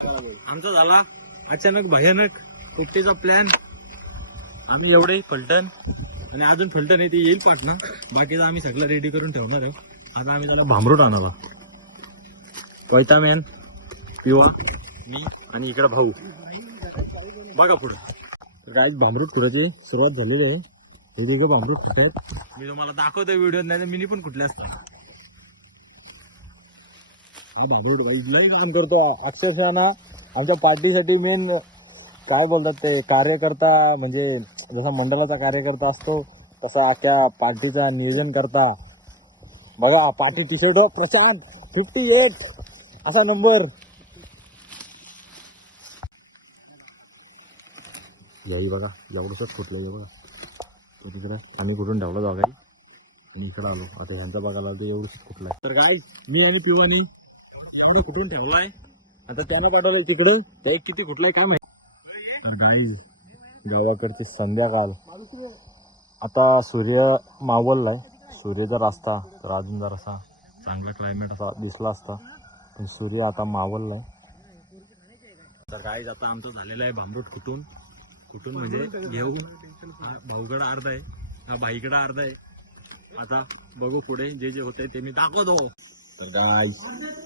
आमचा झाला. अचानक भयानक एकटेचा प्लॅन आम्ही एवढे फलटण आणि अजून फलटण आहे ते येईल पाटणा बाकीचं आम्ही सगळं रेडी करून ठेवणार आहे. आता आम्ही त्याला भांबरूट आणाला पैता मॅन पिवा मी आणि इकडं भाऊ. बघा पुढं. काय भांबरूट फिरायची सुरुवात झालेली आहे. हे दोघं भांबरूट खात आहेत मी तुम्हाला दाखवतो व्हिडिओ नाही तर मिनी पण कुठल्या असतात. लई काम करतो. अक्षरशः ना आमच्या पार्टीसाठी मेन काय बोलतात ते कार्यकर्ता म्हणजे जसा मंडळाचा कार्यकर्ता असतो तसा त्या पार्टीचा नियोजन करता. बघा पार्टी टी शर्ट हो, प्रशांत फिफ्टी एट असा नंबर यावी बघा एवढंच फुटलं हे बघा. तो तिकडे आम्ही कुठून ठेवला जाऊ काही इकडे आलो. आता ह्यांचा बघायला तर एवढंच फुटलाय. तर काय मी आणि पिवानी एवढं कुठून ठेवलाय? आता त्यानं पाठवलंय तिकडं. त्या एक किती कुठलाय काय माहिती? गाई गावाकडची संध्याकाळ. आता सूर्य मावळलाय. सूर्याचा रस्ता तर अजून जरासा चांगला क्लायमेट असा दिसला असता. पण सूर्य आता मावळलाय. तर गाईज आता आमचं झालेलं आहे भांबूट कुठून? कुठून म्हणजे घेऊन हा भाऊकडं अर्धा आहे. हा भाईकडं अर्धा आहे. आता बघू पुढे जे जे होते ते मी दाखवतो. तर गाय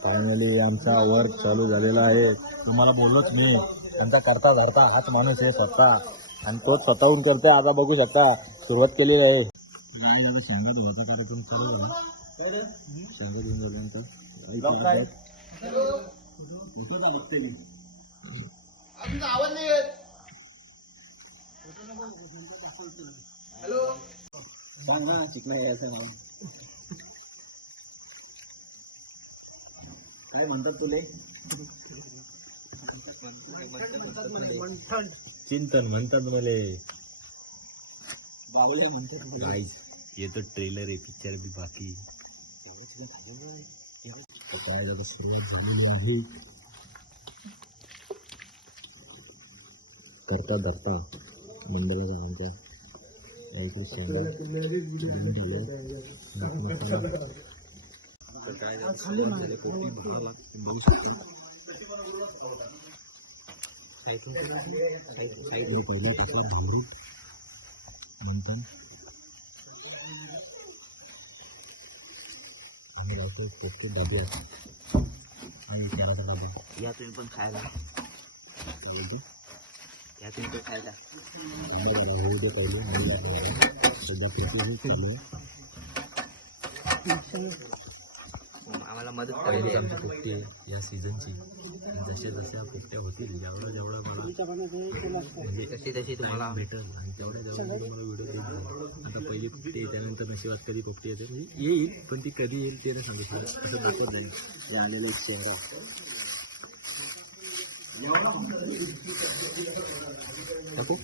फायनली आमचा वर्क चालू झालेला आहे. तुम्हाला बोललोच मी. त्यांचा करता धरता हाच माणूस आहे स्वतः आणि तोच स्वतःहून करतोय आता बघू शकता. सुरुवात केलेली आहे. आता कार्यक्रम चालू चिकना यायचं काय म्हणतात तुले? चिंतन म्हणतात मले. गाईज येतो ट्रेलर आहे पिक्चर बी बाकी. काय झालं आहे करता धरता मंडळी आमच्या. इकडे शेंगा तर काय झालं, भरायला. तुम्ही बघू शकता पोपटी डब्यात. आणि केळाचा डबा. या तुम्ही पण खायला? या तुम्ही पण खायला होऊ दे पहिले. सध्या चालू आहे. आम्हाला मदत करायची आमची पोपटी आहे या सीझनची जसे जशा पोपट्या होतील जेवढं जेवढं मला म्हणजे तशी तशी तुम्हाला भेटल आणि तेवढ्या जेवढ्या तुम्हाला व्हिडिओ देईल आता पहिली पोपटी त्यानंतर नशिबात कधी पोपटी येते म्हणजे येईल पण ती कधी येईल ते नाही सांगू शकत असं दाखवत जाईल. जे आलेलं एक चेहरा टाकू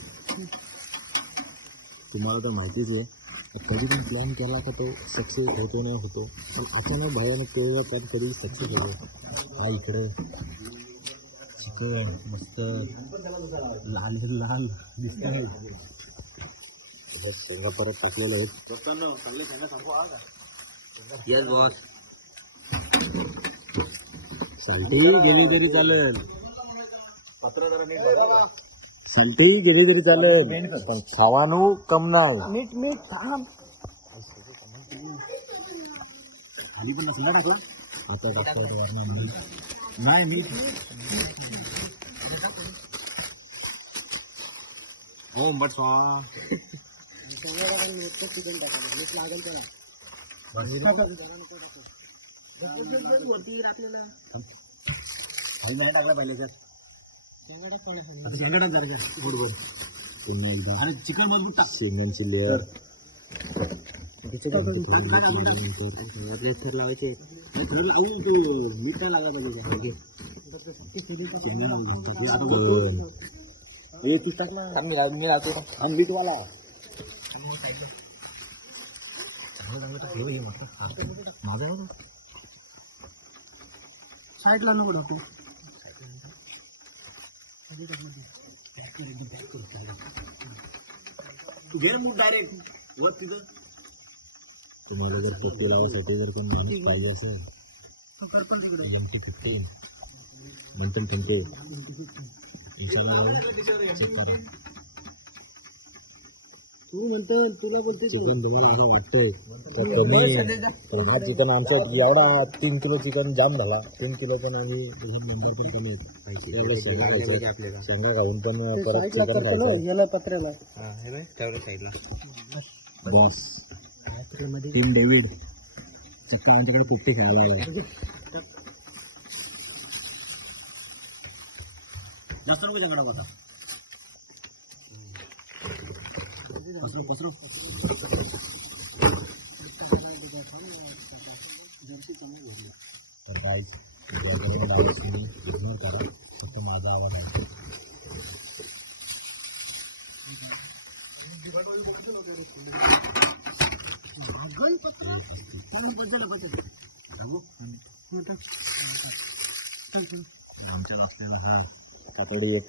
तुम्हाला तर माहितीच आहे कधी पण प्लॅन केला का तो सक्सेस होतो नाही होतो पण अचानक भयानक केव्हा त्यात कधी सक्सेस होतो हा इकडे. चिकन मस्त. लाल लाल. दिसत आहे शेंगा परत टाकलेलं आहे. येस बॉस गेली तरी चालेल. सालटी गेली तरी चालेल. पण खावानू कम नाही. मीठ मीठ थांब. खाली पण नसला टाकला आता टाकतो मीठ. नाही ओम बट नाही टाकला पाहिजे सर. साईडला नको टाकू. तू घे मूठ डायरेक्ट वर तिथं तुम्हाला जर टोपी लावासाठी जर कोण पाहिजे असेल तो नंतर चेक करा तू म्हणतो तुला चिकन तुम्हाला वाटतं हा चिकन आमचा एवढा तीन किलो चिकन जाम झाला. तीन किलो पण आम्ही नंबर पण कमी आहेत शेंगा खाऊन पण परत चिकन खायचं. याला पत्र्याला. बॉस. किंग डेव्हिड चक्का आमच्याकडे कुठे खेळायला जास्त नको होता पसरू पसरू तर guys, तुझ्याकडे direct तुम्ही ignore करा. फक्त माझा आवाज आहे. कातडी एक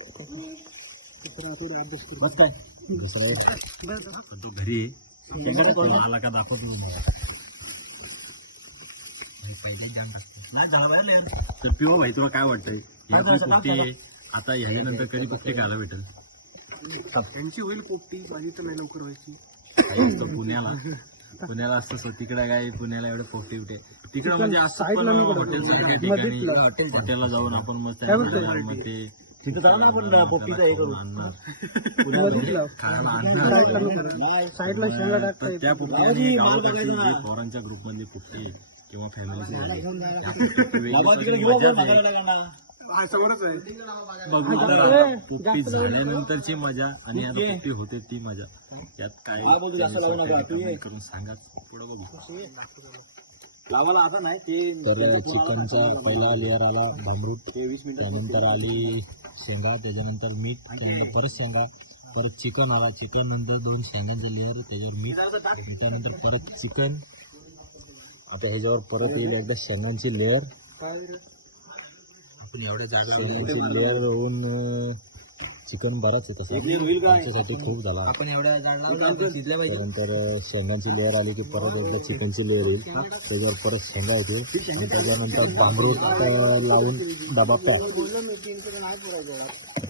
बस काय दुसरा एक. पण तो घरी आहे. आला का दाखवतो पहिले ध्यान टाकतो पिओ भाई तुला काय वाटतंय. आता ह्याच्यानंतर कधी पोपटी खायला भेटेल त्यांची होईल पोपटी माझी तर नाही लवकर व्हायची पुण्याला पुण्याला असतं तिकडे काय पुण्याला एवढं पोपटी उठे तिकडे म्हणजे असं हॉटेल सारख्या ठिकाणी हॉटेलला जाऊन आपण मग त्या मग ते तिथं जाऊ ना आपण पोपटीचा हे करू. साईडला शेंगा टाकता त्या पोपटी गावाकडची जी पोरांच्या ग्रुप मधली पोपटी आहे किंवा फॅमिली समोरच आहे. बघू आता. पोपटी झाल्यानंतरची मजा आणि आता पोपटी होते ती मजा. यात काय करून सांगा. पुढे बघू. लावायला आता नाही ते तर चिकनचा पहिला लेअर आला भांबरूट त्यानंतर आली शेंगा त्याच्यानंतर मीठ त्यानंतर परत शेंगा परत चिकन आला. चिकन नंतर दोन शेंगांचं लेअर त्याच्यावर मीठ त्यानंतर परत चिकन. आता ह्याच्यावर परत येईल एकदा शेंगांची लेअर आपण एवढ्या जागा लेअर होऊन चिकन बराच आहे तसं. आमच्यासाठी खूप झाला. त्यानंतर शेंगांची लेअर आली की परत एकदा चिकनची लेअर येईल. त्याच्यावर परत शेंगा होतील. आणि त्याच्यानंतर अं, लावून डबा पॅक.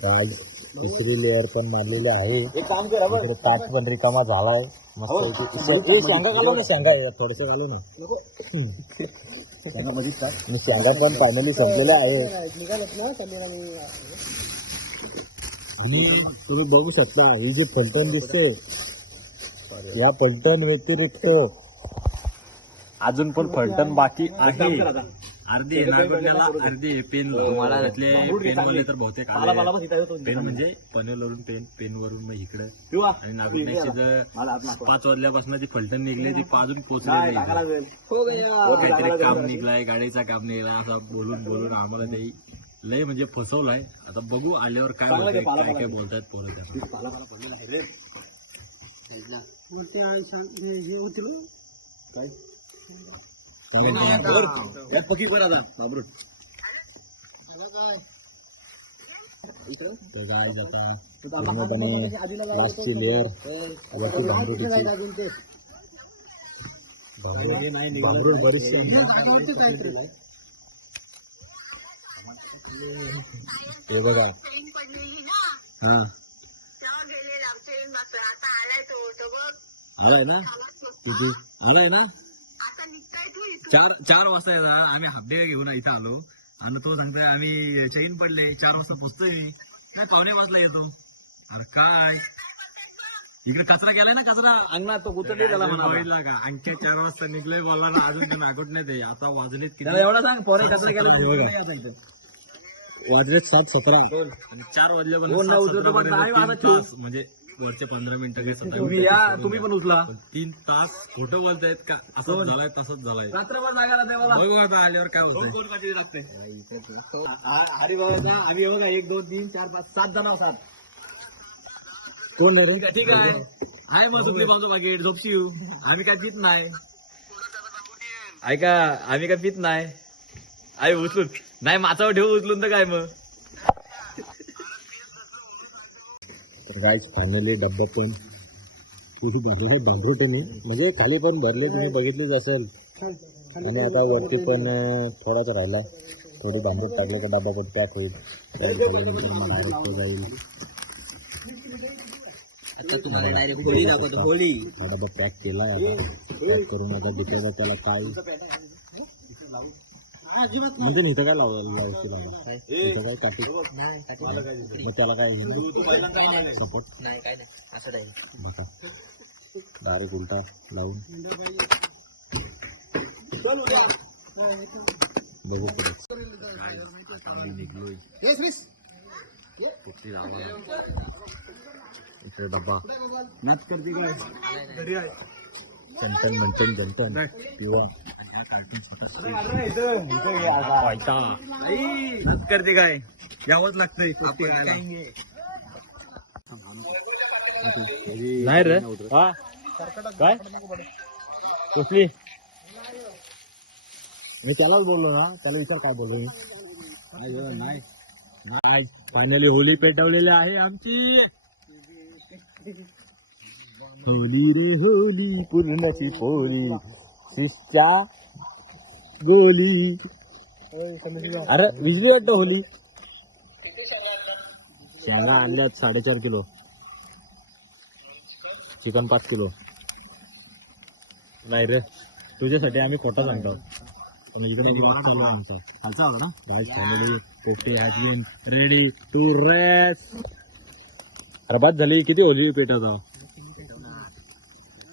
आज तिसरी लेअर पण मारलेली आहे. एक काम करा इकडे ताट पण रिकामा झालाय. मस्त शेंगा घालू ना? शेंगा थोडेसे घालू ना. शेंगा पण फायनली संपलेल्या आहे आणि तुम्ही बघू शकता ही जी फलटण दिसते या फलटण व्यतिरिक्त अजून पण फलटण बाकी आहे. अर्धे नागरिकाला अर्धे पेन तुम्हाला पेन वाले तर बहुतेक. पेन म्हणजे पनवेलवरून पेन पेन वरून मग इकडे. आणि नागरिकांची जर पाच वाजल्यापासून जी फलटण निघली ती अजून हो गया. काहीतरी काम निघलाय गाडीचा काम निघलाय असं बोलून बोलून आम्हाला ते लय म्हणजे फसवलाय. आता बघू आल्यावर काय होतंय, काय काय बोलतायत पोरं त्यात. ते काय? जाता पूर्णपणे लास्टची लेअर वरती भांबरुटीची बरीचशी हे बघा. हा. आलाय तो तो बघ. आलाय ना? किती? आलाय ना. चार चार वाजता येतात आम्ही हाफडे घेऊन इथं आलो. आणि तो सांगतोय आम्ही चैन पडले. चार वाजता पोचतोय मी. काय पावणे वाजता येतो. अरे काय? इकडे कचरा गेलाय ना कचरा. अंगणात तो उतरले त्याला म्हणा का आणखी चार वाजता निघलोय बोलला ना अजून ते नागोट नाही ते आता वाजलेत किती? एवढा सांग पोरे कचरा गेला वाजलेत सात सतरा. आणि चार वाजल्यापर्यंत. तास, म्हणजे वरचे पंधरा मिनिटं तुम्ही तुम्ही पण. उचला. तीन तास खोटं बोलतायत का? असं झालाय तसंच झालाय. आता आल्यावर काय होतं लागते अरे बाबा आम्ही बघा एक दोन तीन चार पाच सात जण सात. कोण ठीक आहे, ठीक आहे. आहे मग सुपली बांधतो बाकी झोपशी येऊ आम्ही काय पित नाही. ऐका आम्ही काय पित नाही. आहे उचलून. नाही माचावर ठेवू उचलून तर काय मग? फायनली डब्बा पण. तुझी भरलेले बांधरोटे मी. म्हणजे खाली पण भरले तुम्ही बघितलेच असेल. आणि आता वरती पण थोडाच राहिला. थोडी बांधून टाकलं का डबा पण पॅक होईल. त्यानंतर मग जाईल. आता तुम्हाला डायरेक्ट होळी दाखवतो होळी हा डबा पॅक केला. पॅक करून आता दुसऱ्याचा त्याला काय? म्हणजे नाही. इथं काय लावलं इथं काय काटू मग त्याला काय सपोर्ट डायरेक्ट डायरेक्ट उलटा लावून. बघू पुढे. निघलोय इकडे डब्बा नाच करते काय? चंचन मंचन जंतन किंवा नाच करते काय यावंच लागतंय नाही रे हा काय कसली मी त्यालाच बोललो ना त्याला विचार काय बोललो मी नाही नाही फायनली होली पेटवलेली आहे आमची होली रे होली पूर्णची पोरी शिष्या गोली. अरे विजली वाटतं होली. शेंगा आणल्यात साडेचार किलो. चिकन पाच किलो. नाही रे तुझ्यासाठी आम्ही खोटा सांगतो. इकडे चालू आहे आमचा. खालचा ना फॅमिली रेडी टू रेस अरे बाद झाली किती होली पेटाचा?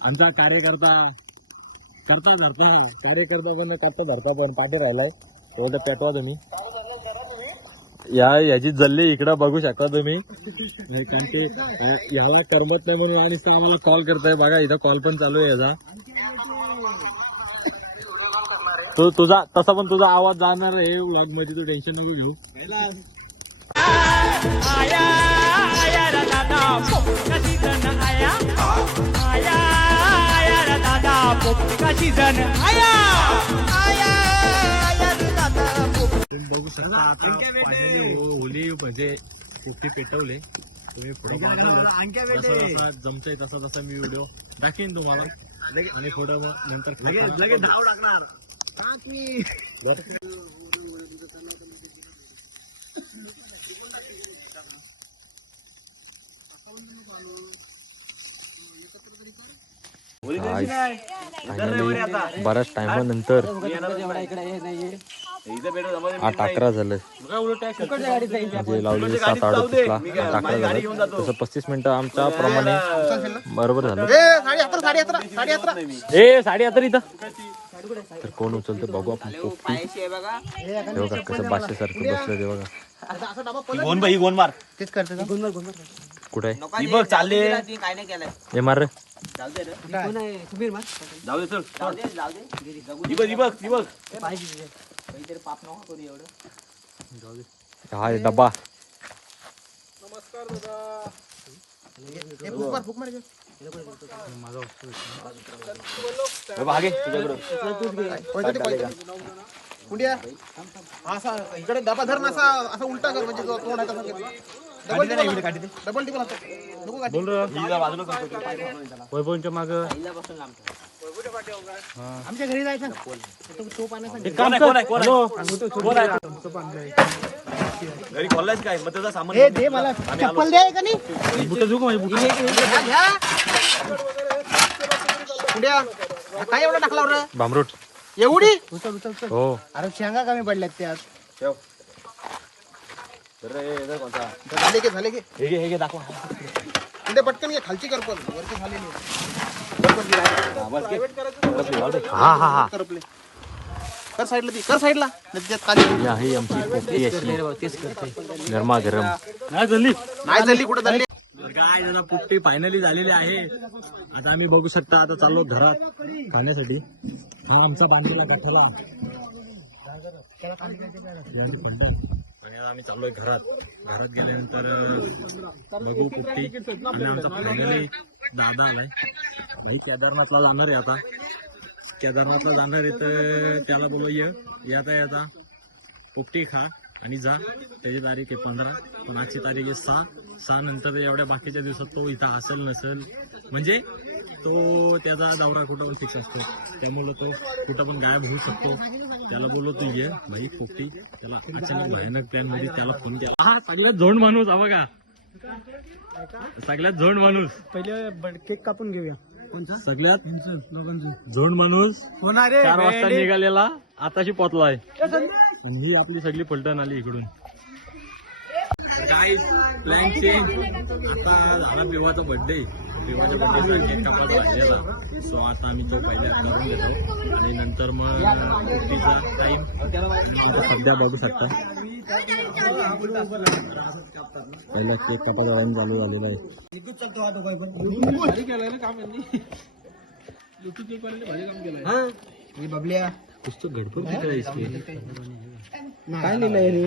आमचा कार्यकर्ता करता धरता कार्यकर्ता पण करता धरता पण पाठी राहिलाय एवढं पेटवा तुम्ही या याची जल्ली इकडं बघू शकता तुम्ही कारण की ह्याला करमत नाही म्हणून आणि आम्हाला कॉल करताय बघा इथं कॉल पण चालू आहे याचा तो तुझा तसा पण तुझा आवाज जाणार आहे व्लॉगमध्ये तू टेन्शन नको घेऊ तुम्ही बघू शकता आता होली म्हणजे पोपटी पेटवले तुम्ही पुढे जमतंय तसा तसा मी व्हिडिओ दाखवीन तुम्हाला आणि थोडं नंतर लगेच धाव टाकणार बऱ्याच टायमानंतर आठ अकरा झालं. म्हणजे लावलेली सात अडतीसला आठ अकरा झालं. तसं पस्तीस मिनिटं आमच्या प्रमाणे बरोबर झालं. ए साडी आता इथं. तर कोण उचलतं बघू आपण. पोपटी हे बघा कसं बादशासारखं बसलं ते बघा. गोन बाई गोन मार. कुठे आहे? ही मार रे. जाऊ दे चल. बघ बघ बघ. काहीतरी पाप नको करू एवढं. हा डब्बा. हे बघ, घे. तुझ्याकडं. कुंडिया? असा इकडे डबा धर ना असा असा उलटा कर म्हणजे जो तोंड आहे तसा. डबल काढी दे ना, टिपल इकडे काढी दे. डबल टिपल वैभवच्या माग. आमच्या घरी जायचं? घरी खोललायच काय? मग त्याचा सामान ए दे मला. चप्पल द्या का नाही? घ्या, घ्या. कुंड्या हा काय एवढा टाकला एवढी? हो. अरे शेंगा कमी पडल्यात त्यात. ठेव. तर रे, हे कोणता? झाले की झाले की. हे घे हे घे दाखव. कुंड्या पटकन घे खालची कर पण. वरची झाली नाही. हा. हा हा हा. कर साईडला ती कर साईडला नाही त्यात खाली. ही आहे आमची पोपटी अशी गरमा गरम. नाही झाली कुठं झाली काय जरा पुट्टी फायनली झालेली आहे. आता आम्ही बघू शकता आता चाललो घरात खाण्यासाठी. हा आमचा बांधलेला गाठला आणि आम्ही चाललोय घरात. घरात गेल्यानंतर बघू पुट्टी आणि आमचा फॅमिली दादा आलाय भाई केदारनाथला जाणार आहे आता. केदारनाथला जाणार आहे तर त्याला बोलू ये येता येता पोपटी खा आणि जा. त्याची तारीख आहे पंधरा. पण आजची तारीख आहे सहा. सहा नंतर एवढ्या बाकीच्या दिवसात तो इथं असेल नसेल. म्हणजे तो त्याचा दौरा कुठं पण फिक्स असतो. त्यामुळं तो कुठं पण गायब होऊ शकतो. त्याला बोललो तू ये भाई पोपटी त्याला अचानक भयानक प्लॅनमध्ये त्याला फोन केला. हा सगळ्यात झोंड माणूस हा बघा. सगळ्यात झोंड माणूस. पहिले केक कापून घेऊया. सगळ्यात झोंड माणूस होणार चार वाजता निघालेला आताशी पोचलाय आणि ही आपली सगळी पलटण आली इकडून. काय प्लॅन चेंज आता झाला पिवाचा बर्थडे केक कापायचा राहिलेला सो आता आम्ही तो पहिल्या करून घेतो. आणि नंतर मग सुट्टीचा टाइम सध्या बघू शकता. पहिला केक कापायचा टाइम चालू झालेला आहे. बबल्या. कुछ तो गडबड दिख रहा है? इसमें काय लिहिलंय रे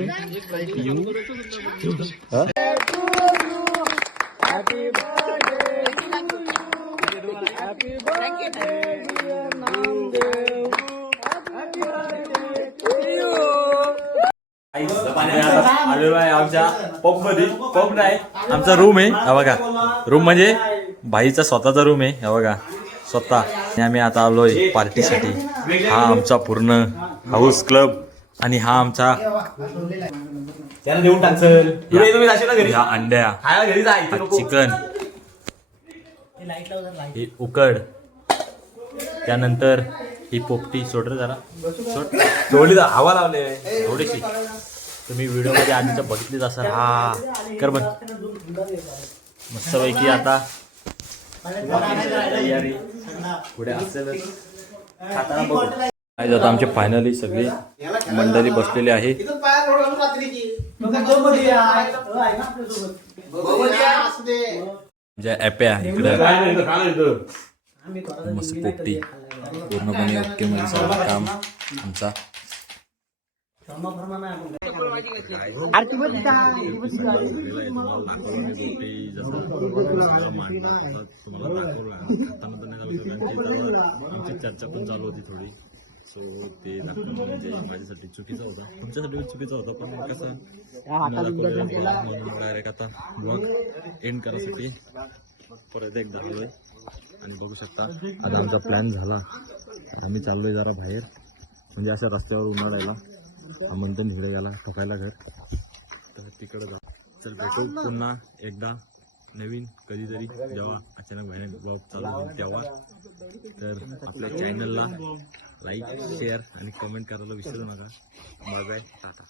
आलेलो आहे आमच्या पबमध्ये पब नाही आमचा रूम आहे हा बघा. रूम म्हणजे भाईचा स्वतःचा रूम आहे हा बघा. स्वतः. आणि आम्ही आता आलोय पार्टीसाठी हा आमचा पूर्ण हाऊस क्लब आणि हा आमचा त्याला देऊन ह्या अंड्या. खायला घरी जा इथे हा नको. चिकन ही उकड. त्यानंतर ही पोपटी सोड जरा. सोड. जोडली जा, हवा लावले. थोडीशी तुम्ही व्हिडिओमध्ये आधी तर बघितलीच असाल. हा. कर बन मस्तपैकी आता तयारी पुढे असेलच. खाताना बघू. आज आता आमचे फायनली सगळी मंडळी बसलेली आहे. ज्या ॲप्या इकडं. मस्त पोपटी. पूर्णपणे ओके मध्ये सगळं काम आमचा चर्चा पण चालू होती थोडी. सो ते दाखवणं म्हणजे माझ्यासाठी चुकीचा होता. तुमच्यासाठी चुकीचा होता पण कसं डायरेक्ट आता ब्लॉग एंड करायसाठी परत एकदा आलोय. आणि बघू शकता आता आमचा प्लॅन झाला. आम्ही चाललोय जरा बाहेर. म्हणजे अशा रस्त्यावर उन्हाळ्याला. आमंत्रण इकडे गेला कपायला घर. तर तिकडे जा. चल भेटू पुन्हा एकदा. नवीन कधीतरी जेव्हा अचानक भयानक ब्लॉग चालू होईल तेव्हा. तर आपल्या चॅनलला लाईक शेअर आणि कमेंट करायला विसरू नका. Bye bye Tata.